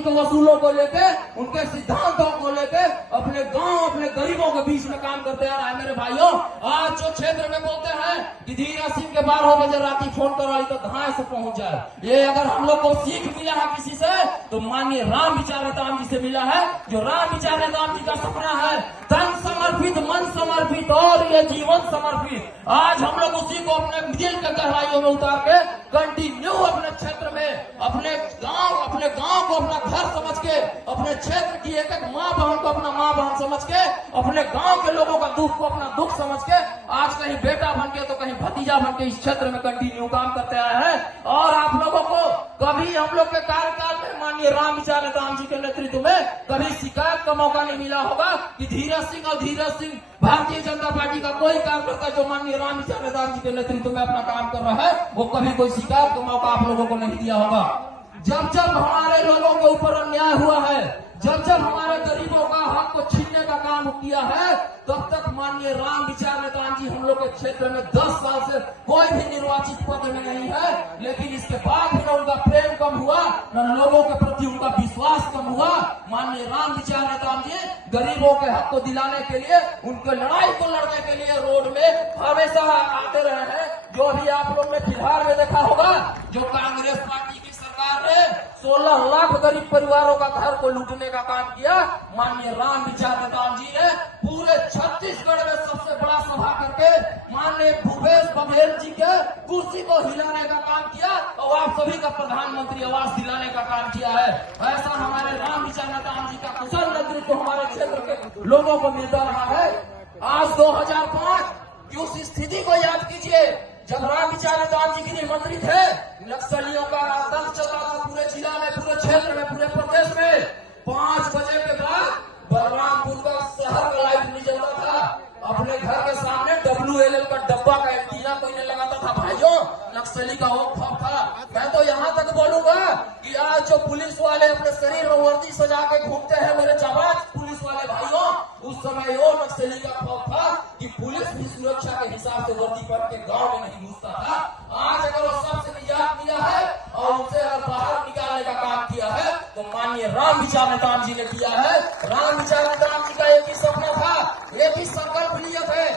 के वसूलों को लेके, उनके सिद्धांतों को लेके अपने गांव, अपने गरीबों के बीच में काम करते आ रहा है। मेरे भाइयों, आज जो क्षेत्र में बोलते हैं कि धीरज सिंह के 12 बजे रात फोन करवाई तो कहां से पहुंच जाए, ये अगर हम लोग को सीख मिला है किसी से तो माननीय राम विचार नेताम जी से मिला है। जो राम विचार नेताम जी का सपना है, तन समर्पित, मन समर्पित और ये जीवन समर्पित, आज हम लोग उसी को अपने दिल के गहराइयों में उतार के कंटिन्यू अपने क्षेत्र में, अपने गांव को अपना घर समझ के, अपने क्षेत्र की एक एक माँ बहन को अपना माँ बहन समझ के, अपने गांव के लोगों का दुख को अपना दुख समझ के, आज कहीं बेटा बन के तो कहीं भतीजा बन के इस क्षेत्र में कंटिन्यू काम करते आए हैं। और आप लोगों को कभी हम लोग के कार्यकाल में माननीय राम विचार नेताम जी के नेतृत्व में कभी शिकायत का मौका नहीं मिला होगा कि धीरज सिंह भारतीय जनता पार्टी का कोई कार्यकर्ता जो माननीय राम विचार नेताम जी के नेतृत्व में अपना काम कर रहा है, वो कभी कोई शिकायत का मौका आप लोगों को नहीं दिया होगा। जब जब हमारे लोगों के ऊपर अन्याय हुआ है, जब जब हमारे गरीबों का हक को छीनने का काम किया है, तब तक माननीय राम विचार नेताम जी हम लोग के क्षेत्र में 10 साल से कोई भी निर्वाचित पद में नहीं है। लेकिन इसके बाद भी न उनका प्रेम कम हुआ, न लोगों के प्रति उनका विश्वास कम हुआ। माननीय राम विचार नेताम जी गरीबों के हक को दिलाने के लिए, उनके लड़ाई को लड़ने के लिए रोड में हमेशा आते रहे हैं। जो अभी आप लोग ने फिलहाल में देखा होगा, जो कांग्रेस पार्टी की सरकार ने 16 लाख गरीब परिवारों का घर को लूटने का काम किया, माननीय राम विचार नेताम जी ने पूरे छत्तीसगढ़ में सबसे बड़ा सभा करके माननीय भूपेश बघेल जी के कुर्सी को हिलाने का काम किया और आप सभी का प्रधानमंत्री आवास दिलाने का काम किया है। ऐसा हमारे राम विचार नेताम जी का कुशल नेतृत्व हमारे क्षेत्र के लोगों को मिलता रहा है। आज 2005 की उस स्थिति को याद कीजिए जब राम विचार नेताम जी गृह मंत्री थे, नक्सलियों का दल चलता था पूरे जिला में, पूरे क्षेत्र में, पूरे प्रदेश में। 5 बजे के बाद बलरामपुर का शहर का लाइट नहीं जलता था। अपने घर के सामने WLL का डब्बा का एंटीना कोई नहीं लगाता था। भाइयों, नक्सली का वो खौफ था। मैं तो यहाँ तक बोलूंगा कि आज जो पुलिस वाले अपने शरीर में वर्दी सजा के घूमते हैं, मेरे जाबाज पुलिस वाले भाइयों, उस समय वो नक्सली का खौफ था कि पुलिस भी सुरक्षा के हिसाब से वर्दी पहन के गांव में नहीं घुसता था। आज अगर वो सबसे निजात मिला है और उनसे अगर बाहर निकालने का काम किया है तो माननीय राम विचार नेताम जी ने किया है। राम विचार नेताम जी का एक ही सपना था, एक ही संकल्प लिया थे।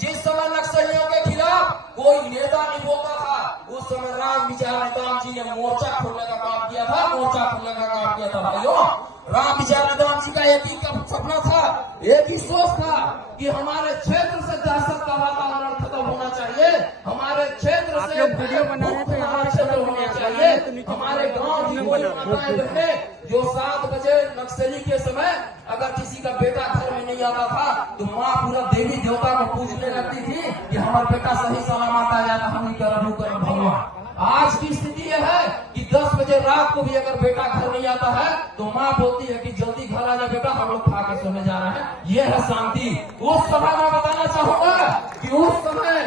जिस समय नक्सलियों के खिलाफ कोई नेता नहीं बोलता था, उस समय राम विचार नेताम जी ने मोर्चा खोलने का काम किया था, मोर्चा खोलने का काम किया था। भाइयों, राम विचार नेताम जी का एक ही सपना था, एक ही सोच था कि हमारे क्षेत्र से दहशत का वातावरण खत्म होना चाहिए, हमारे क्षेत्र से वीडियो बनाने पे हमारे क्षेत्र होना चाहिए। हमारे गांव की माताएं बहनें जो 7 बजे नक्सली के समय अगर किसी का बेटा घर में नहीं आता था तो माँ पूरा देवी देवता को पूजने लगती थी कि हमारा बेटा सही सलामत आ जाता, हम कर भगवान। आज की स्थिति यह है कि 10 बजे रात को भी अगर बेटा घर नहीं आता है तो माँ बोलती है कि जल्दी घर आ जाए बेटा, हम लोग खा के सोने जा रहे हैं। ये है शांति। उस समय मैं बताना चाहूंगा कि उस समय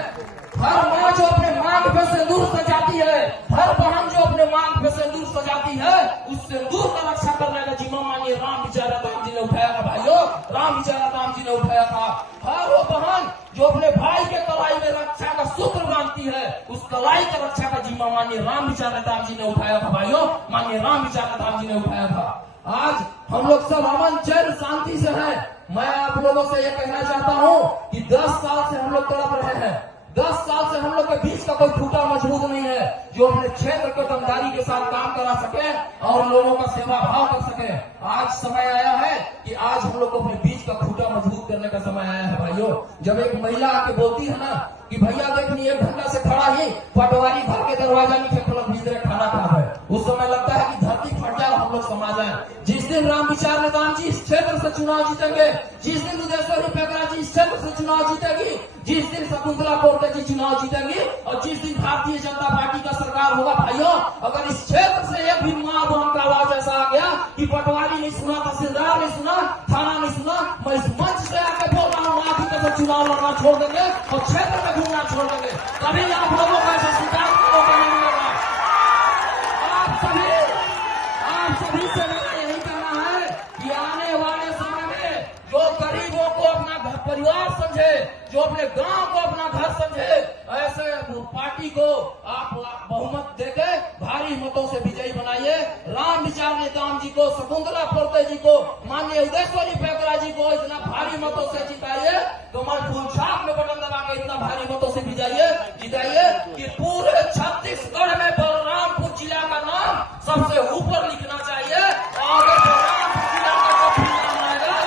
हर माँ जो अपने मांग पे सिंदूर सजाती है, हर बहन जो अपने मांग पे सिंदूर सजाती है, उस सिंदूर का रक्षा करने का जिम्मा माननीय राम विचार नेताम जी ने उठाया था। भाइयों, राम विचार नेताम जी ने उठाया था। हर वो बहन जो अपने भाई के कलाई में रक्षा का सूत्र बांधती है, उस कलाई का रक्षा का जिम्मा माननीय राम विचार नेताम जी ने उठाया था। भाइयों, माननीय राम विचार नेताम जी ने उठाया था। आज हम लोग सब अमन चैन शांति से हैं। मैं आप लोगों से यह कहना चाहता हूँ कि 10 साल से हम लोग तड़प रहे हैं। 10 साल से हम लोग के बीच का कोई खूंटा मजबूत नहीं है जो अपने क्षेत्र को दमदारी के साथ काम करा सके और लोगों का सेवा भाव कर सके। आज समय आया है कि आज हम लोग को अपने बीच का खूंटा मजबूत करने का समय आया है। भाइयों, जब एक महिला आके बोलती है ना कि भैया देखनी 1 घंटा से खड़ा ही पटवारी घर के दरवाजा नीचे पलक भीतर खाना खा है, उस समय लगता है कि धरती फट जाए, हम लोग समा जाए। जिस दिन राम विचार नेताम जी इस क्षेत्र से चुनाव जीतेंगे, जिस दिन उदयश्वरी पेगड़ा जी इस क्षेत्र से चुनाव जीतेगी, जिस दिन शकुंतला कोरटे जी चुनाव जीतेंगी और जिस दिन भारतीय जनता पार्टी का सरकार होगा, भाइयों, अगर इस क्षेत्र से एक भी माँ बहन का आवाज ऐसा आ गया कि पटवारी नहीं सुना, तहसीलदार नहीं सुना, थाना नहीं सुना, मैं इस मंच से आकर बोल रहा हूँ, आप ही का चुनाव लड़ना छोड़ देंगे और क्षेत्र में घूमना छोड़ देंगे। कभी आप लोगों का ऐसा शिकार का मौका नहीं मिलेगा। आप सभी से मेरा यही कहना है कि आने वाले समय में जो गरीबों को अपना घर परिवार समझे, जो अपने गांव को अपना घर समझे, ऐसे पार्टी को आप बहुमत देके भारी मतों से विजयी बना चिताइए राम विचार नेताम जी को, शकुंतला फोरते जी को, माननीय उदयश्वरी पैकरा जी को इतना भारी मतों से जिताइए। तो मन फूल छाप में बटन दबा के इतना भारी मतों से जिताइए कि पूरे छत्तीसगढ़ में बलरामपुर जिला का नाम सबसे ऊपर लिखना चाहिए। और बलरामपुर जिला का जब भी नाम आएगा,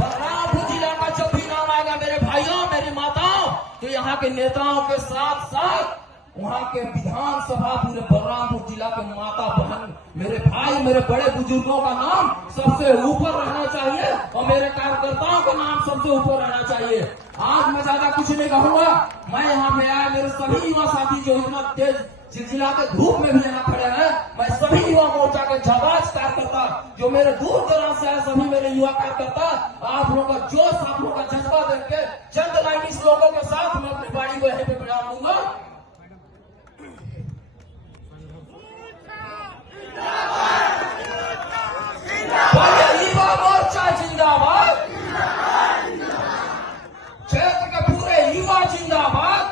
बलरामपुर जिला का जब भी नाम आएगा मेरे भाइयों मेरी माताओं, तो यहाँ के नेताओं के साथ साथ वहाँ के विधानसभा पूरे बलरामपुर जिला के माता बहन मेरे भाई मेरे बड़े बुजुर्गों का नाम सबसे ऊपर रहना चाहिए और मेरे कार्यकर्ताओं का नाम सबसे ऊपर रहना चाहिए। आज मैं ज्यादा कुछ नहीं कहूंगा। मैं यहाँ पे आया, मेरे सभी युवा साथी जो इतना तेज चिलचिला के धूप में भी यहाँ खड़े हैं, मैं सभी युवा मोर्चा के जाबाज कार्यकर्ता जो मेरे दूर दराज से है, सभी मेरे युवा कार्यकर्ता, आप लोगों का जोश, आप लोगों का जज्बा देख के चंद लाइन इस लोगों के साथ मैं अपनी बाड़ी को यहीं पे बजा दूंगा। युवा मोर्चा जिंदाबाद, क्षेत्र के पूरे युवा जिंदाबाद।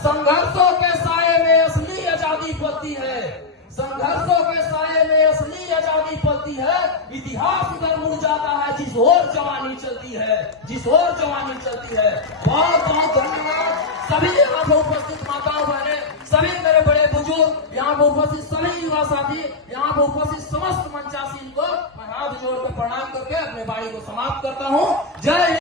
संघर्षों के साये में असली आजादी पलती है, संघर्षों के साये में असली आजादी पलती है। इतिहास इधर मुड़ जाता है जिस ओर जवानी चलती है, जिस ओर जवानी चलती है। बहुत बहुत धन्यवाद सभी यहाँ पर उपस्थित माताओं बहने, सभी मेरे बड़े बुजुर्ग, यहाँ पर उपस्थित सभी युवा साथी, यहाँ पर उपस्थित समस्त मंचासीन को मैं हाथ जोड़ कर प्रणाम करके अपने बाड़ी को समाप्त करता हूँ। जय